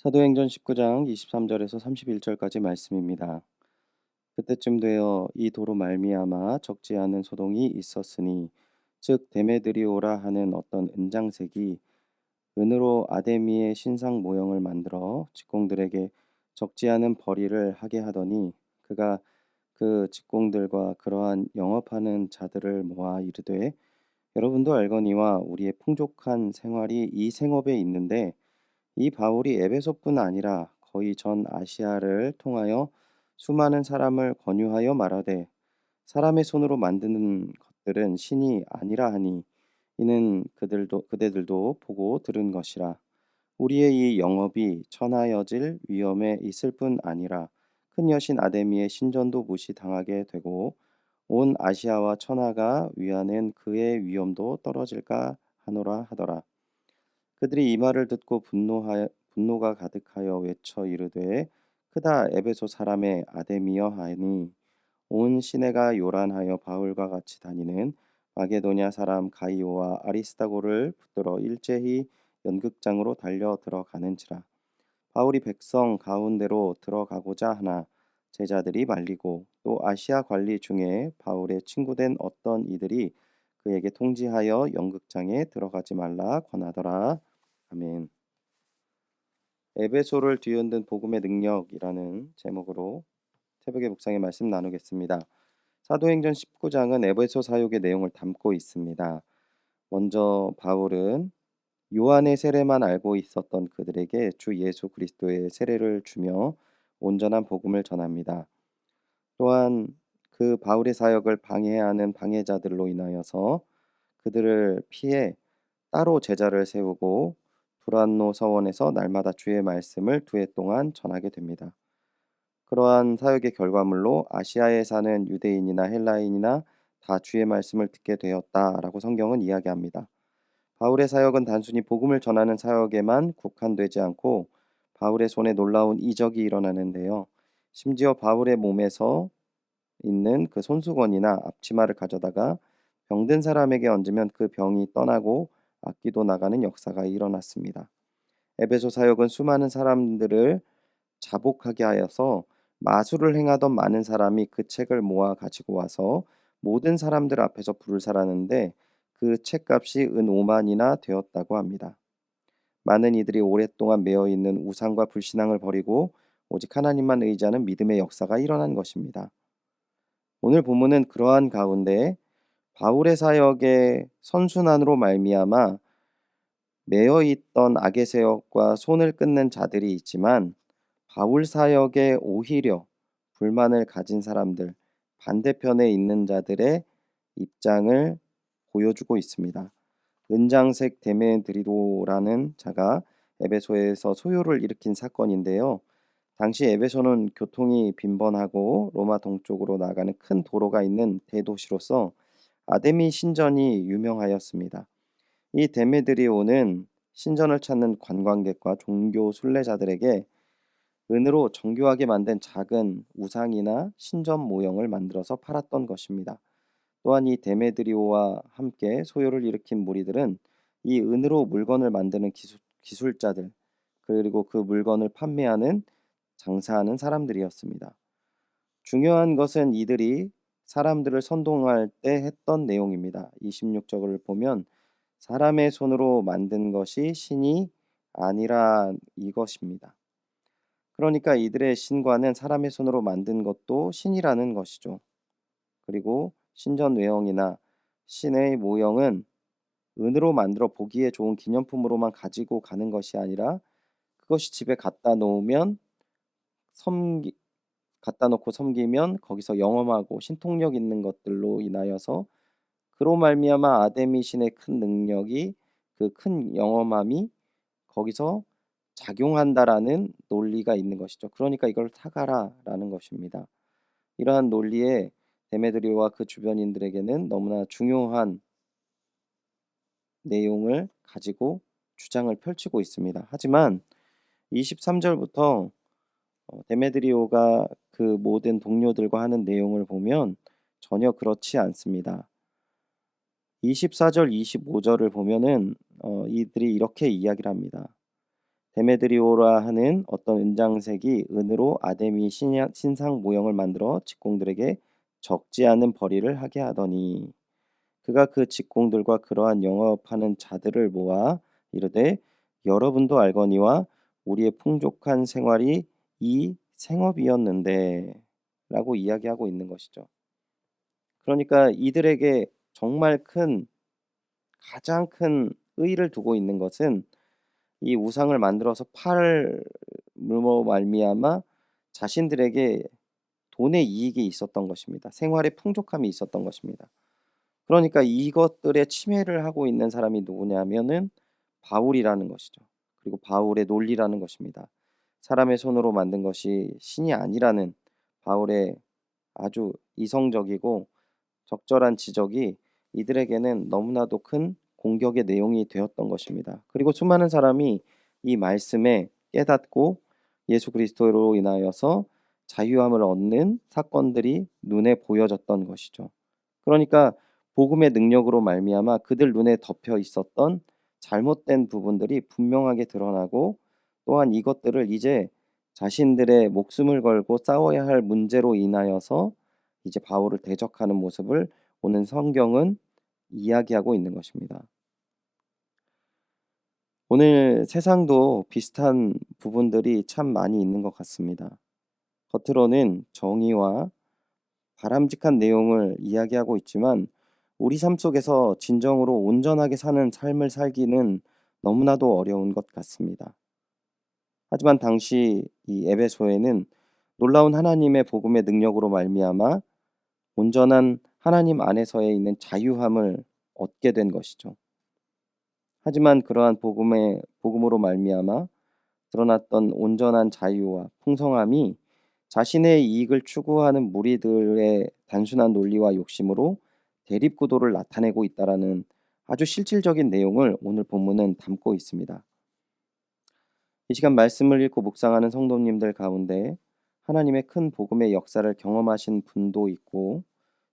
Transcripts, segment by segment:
사도행전 19장 23절에서 31절까지 말씀입니다. 그때쯤 되어 이 도로 말미암아 적지 않은 소동이 있었으니 즉 데메드리오라 하는 어떤 은장색이 은으로 아데미의 신상 모형을 만들어 직공들에게 적지 않은 벌이를 하게 하더니 그가 그 직공들과 그러한 영업하는 자들을 모아 이르되 여러분도 알거니와 우리의 풍족한 생활이 이 생업에 있는데 이 바울이 에베소뿐 아니라 거의 전 아시아를 통하여 수많은 사람을 권유하여 말하되 사람의 손으로 만드는 것들은 신이 아니라 하니 이는 그대들도 보고 들은 것이라. 우리의 이 영업이 천하여질 위험에 있을 뿐 아니라 큰 여신 아데미의 신전도 무시당하게 되고 온 아시아와 천하가 위하는 그의 위엄도 떨어질까 하노라 하더라. 그들이 이 말을 듣고 분노가 가득하여 외쳐 이르되 크다 에베소 사람의 아데미여 하니 온 시내가 요란하여 바울과 같이 다니는 마게도냐 사람 가이오와 아리스다고를 붙들어 일제히 연극장으로 달려 들어가는지라. 바울이 백성 가운데로 들어가고자 하나 제자들이 말리고 또 아시아 관리 중에 바울의 친구된 어떤 이들이 그에게 통지하여 연극장에 들어가지 말라 권하더라. 아멘. 에베소를 뒤흔든 복음의 능력이라는 제목으로 새벽의 묵상의 말씀 나누겠습니다. 사도행전 19장은 에베소 사역의 내용을 담고 있습니다. 먼저 바울은 요한의 세례만 알고 있었던 그들에게 주 예수 그리스도의 세례를 주며 온전한 복음을 전합니다. 또한 그 바울의 사역을 방해하는 방해자들로 인하여서 그들을 피해 따로 제자를 세우고 두란노 서원에서 날마다 주의 말씀을 2해 동안 전하게 됩니다. 그러한 사역의 결과물로 아시아에 사는 유대인이나 헬라인이나 다 주의 말씀을 듣게 되었다라고 성경은 이야기합니다. 바울의 사역은 단순히 복음을 전하는 사역에만 국한되지 않고 바울의 손에 놀라운 이적이 일어나는데요. 심지어 바울의 몸에서 있는 그 손수건이나 앞치마를 가져다가 병든 사람에게 얹으면 그 병이 떠나고 악기도 나가는 역사가 일어났습니다. 에베소 사역은 수많은 사람들을 자복하게 하여서 마술을 행하던 많은 사람이 그 책을 모아 가지고 와서 모든 사람들 앞에서 불을 살았는데 그 책값이 은 5만이나 되었다고 합니다. 많은 이들이 오랫동안 매여 있는 우상과 불신앙을 버리고 오직 하나님만 의지하는 믿음의 역사가 일어난 것입니다. 오늘 본문은 그러한 가운데 바울의 사역의 선순환으로 말미암아 매여 있던 악의 세력과 손을 끊는 자들이 있지만 바울 사역에 오히려 불만을 가진 사람들, 반대편에 있는 자들의 입장을 보여주고 있습니다. 은장색 데메드리도라는 자가 에베소에서 소요를 일으킨 사건인데요. 당시 에베소는 교통이 빈번하고 로마 동쪽으로 나가는 큰 도로가 있는 대도시로서 아데미 신전이 유명하였습니다. 이 데메드리오는 신전을 찾는 관광객과 종교 순례자들에게 은으로 정교하게 만든 작은 우상이나 신전 모형을 만들어서 팔았던 것입니다. 또한 이 데메드리오와 함께 소요를 일으킨 무리들은 이 은으로 물건을 만드는 기술자들 그리고 그 물건을 판매하는 장사하는 사람들이었습니다. 중요한 것은 이들이 사람들을 선동할 때 했던 내용입니다. 26절을 보면 사람의 손으로 만든 것이 신이 아니라 이것입니다. 그러니까 이들의 신과는 사람의 손으로 만든 것도 신이라는 것이죠. 그리고 신전 외형이나 신의 모형은 은으로 만들어 보기에 좋은 기념품으로만 가지고 가는 것이 아니라 그것이 집에 섬기, 갖다 놓고 섬기면 거기서 영험하고 신통력 있는 것들로 인하여서 그로 말미암아 아데미 신의 큰 능력이 그 큰 영험함이 거기서 작용한다라는 논리가 있는 것이죠. 그러니까 이걸 사가라라는 것입니다. 이러한 논리에 데메드리오와 그 주변인들에게는 너무나 중요한 내용을 가지고 주장을 펼치고 있습니다. 하지만 23절부터 데메드리오가 그 모든 동료들과 하는 내용을 보면 전혀 그렇지 않습니다. 24절, 25절을 보면은 이들이 이렇게 이야기를 합니다. 데메드리오라 하는 어떤 은장색이 은으로 아데미 신상 모형을 만들어 직공들에게 적지 않은 벌이를 하게 하더니 그가 그 직공들과 그러한 영업하는 자들을 모아 이르되 여러분도 알거니와 우리의 풍족한 생활이 이 생업이었는데 라고 이야기하고 있는 것이죠. 그러니까 이들에게 정말 가장 큰 의의를 두고 있는 것은 이 우상을 만들어서 팔므로 말미암아 자신들에게 돈의 이익이 있었던 것입니다. 생활의 풍족함이 있었던 것입니다. 그러니까 이것들에 침해를 하고 있는 사람이 누구냐면은 바울이라는 것이죠. 그리고 바울의 논리라는 것입니다. 사람의 손으로 만든 것이 신이 아니라는 바울의 아주 이성적이고 적절한 지적이 이들에게는 너무나도 큰 공격의 내용이 되었던 것입니다. 그리고 수많은 사람이 이 말씀에 깨닫고 예수 그리스도로 인하여서 자유함을 얻는 사건들이 눈에 보여졌던 것이죠. 그러니까 복음의 능력으로 말미암아 그들 눈에 덮여 있었던 잘못된 부분들이 분명하게 드러나고 또한 이것들을 이제 자신들의 목숨을 걸고 싸워야 할 문제로 인하여서 이제 바울을 대적하는 모습을 오늘 성경은 이야기하고 있는 것입니다. 오늘 세상도 비슷한 부분들이 참 많이 있는 것 같습니다. 겉으로는 정의와 바람직한 내용을 이야기하고 있지만 우리 삶 속에서 진정으로 온전하게 사는 삶을 살기는 너무나도 어려운 것 같습니다. 하지만 당시 이 에베소에는 놀라운 하나님의 복음의 능력으로 말미암아 온전한 하나님 안에서에 있는 자유함을 얻게 된 것이죠. 하지만 그러한 복음으로 말미암아 드러났던 온전한 자유와 풍성함이 자신의 이익을 추구하는 무리들의 단순한 논리와 욕심으로 대립구도를 나타내고 있다라는 아주 실질적인 내용을 오늘 본문은 담고 있습니다. 이 시간 말씀을 읽고 묵상하는 성도님들 가운데 하나님의 큰 복음의 역사를 경험하신 분도 있고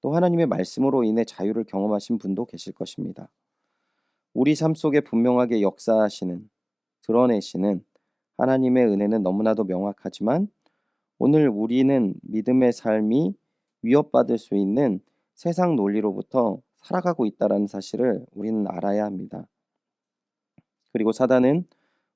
또 하나님의 말씀으로 인해 자유를 경험하신 분도 계실 것입니다. 우리 삶 속에 분명하게 역사하시는, 드러내시는 하나님의 은혜는 너무나도 명확하지만 오늘 우리는 믿음의 삶이 위협받을 수 있는 세상 논리로부터 살아가고 있다는 사실을 우리는 알아야 합니다. 그리고 사단은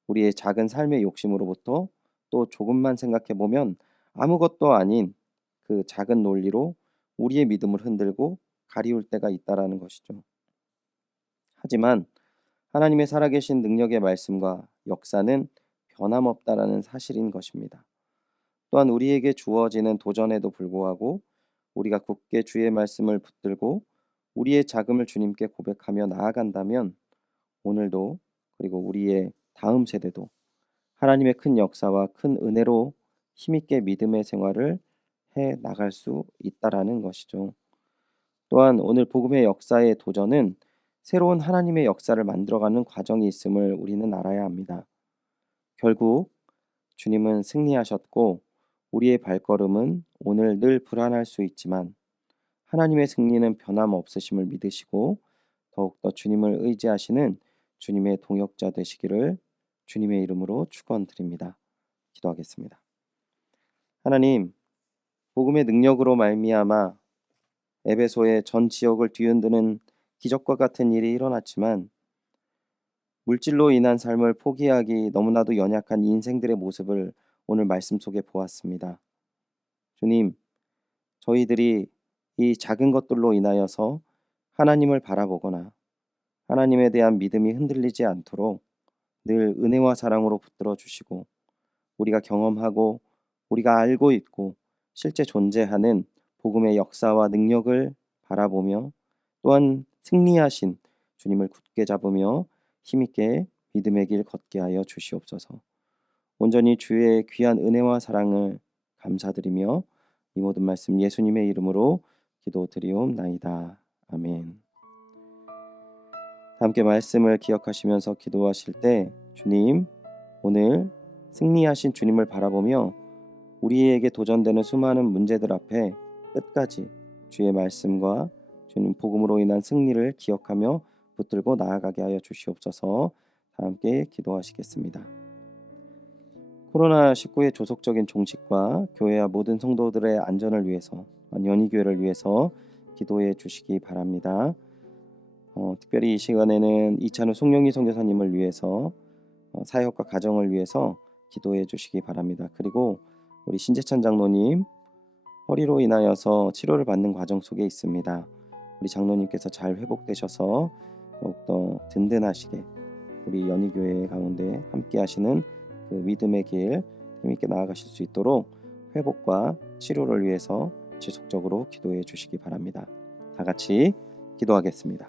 우리의 작은 삶의 욕심으로부터 또 조금만 생각해 보면 아무것도 아닌 그 작은 논리로 우리의 믿음을 흔들고 가리울 때가 있다라는 것이죠. 하지만 하나님의 살아계신 능력의 말씀과 역사는 변함없다라는 사실인 것입니다. 또한 우리에게 주어지는 도전에도 불구하고 우리가 굳게 주의 말씀을 붙들고 우리의 자금을 주님께 고백하며 나아간다면 오늘도 그리고 우리의 다음 세대도 하나님의 큰 역사와 큰 은혜로 힘있게 믿음의 생활을 해 나갈 수 있다라는 것이죠. 또한 오늘 복음의 역사의 도전은 새로운 하나님의 역사를 만들어가는 과정이 있음을 우리는 알아야 합니다. 결국 주님은 승리하셨고 우리의 발걸음은 오늘 늘 불안할 수 있지만 하나님의 승리는 변함없으심을 믿으시고 더욱더 주님을 의지하시는 주님의 동역자 되시기를 주님의 이름으로 축원드립니다. 기도하겠습니다. 하나님, 복음의 능력으로 말미암아 에베소의 전 지역을 뒤흔드는 기적과 같은 일이 일어났지만 물질로 인한 삶을 포기하기 너무나도 연약한 인생들의 모습을 오늘 말씀 속에 보았습니다. 주님, 저희들이 이 작은 것들로 인하여서 하나님을 바라보거나 하나님에 대한 믿음이 흔들리지 않도록 늘 은혜와 사랑으로 붙들어 주시고 우리가 경험하고 우리가 알고 있고 실제 존재하는 복음의 역사와 능력을 바라보며 또한 승리하신 주님을 굳게 잡으며 힘있게 믿음의 길 걷게 하여 주시옵소서. 온전히 주의 귀한 은혜와 사랑을 감사드리며 이 모든 말씀 예수님의 이름으로 기도드리옵나이다. 아멘. 함께 말씀을 기억하시면서 기도하실 때 주님, 오늘 승리하신 주님을 바라보며 우리에게 도전되는 수많은 문제들 앞에 끝까지 주의 말씀과 주님 복음으로 인한 승리를 기억하며 붙들고 나아가게 하여 주시옵소서. 다 함께 기도하시겠습니다. 코로나19의 조속적인 종식과 교회와 모든 성도들의 안전을 위해서, 연희교회를 위해서 기도해 주시기 바랍니다. 특별히 이 시간에는 이찬우 송영희 선교사님을 위해서 사역과 가정을 위해서 기도해 주시기 바랍니다. 그리고 우리 신재찬 장로님 허리로 인하여서 치료를 받는 과정 속에 있습니다. 우리 장로님께서 잘 회복되셔서 더욱더 든든하시게 우리 연희교회 가운데 함께 하시는 그 믿음의 길 힘있게 나아가실 수 있도록 회복과 치료를 위해서 지속적으로 기도해 주시기 바랍니다. 다 같이 기도하겠습니다.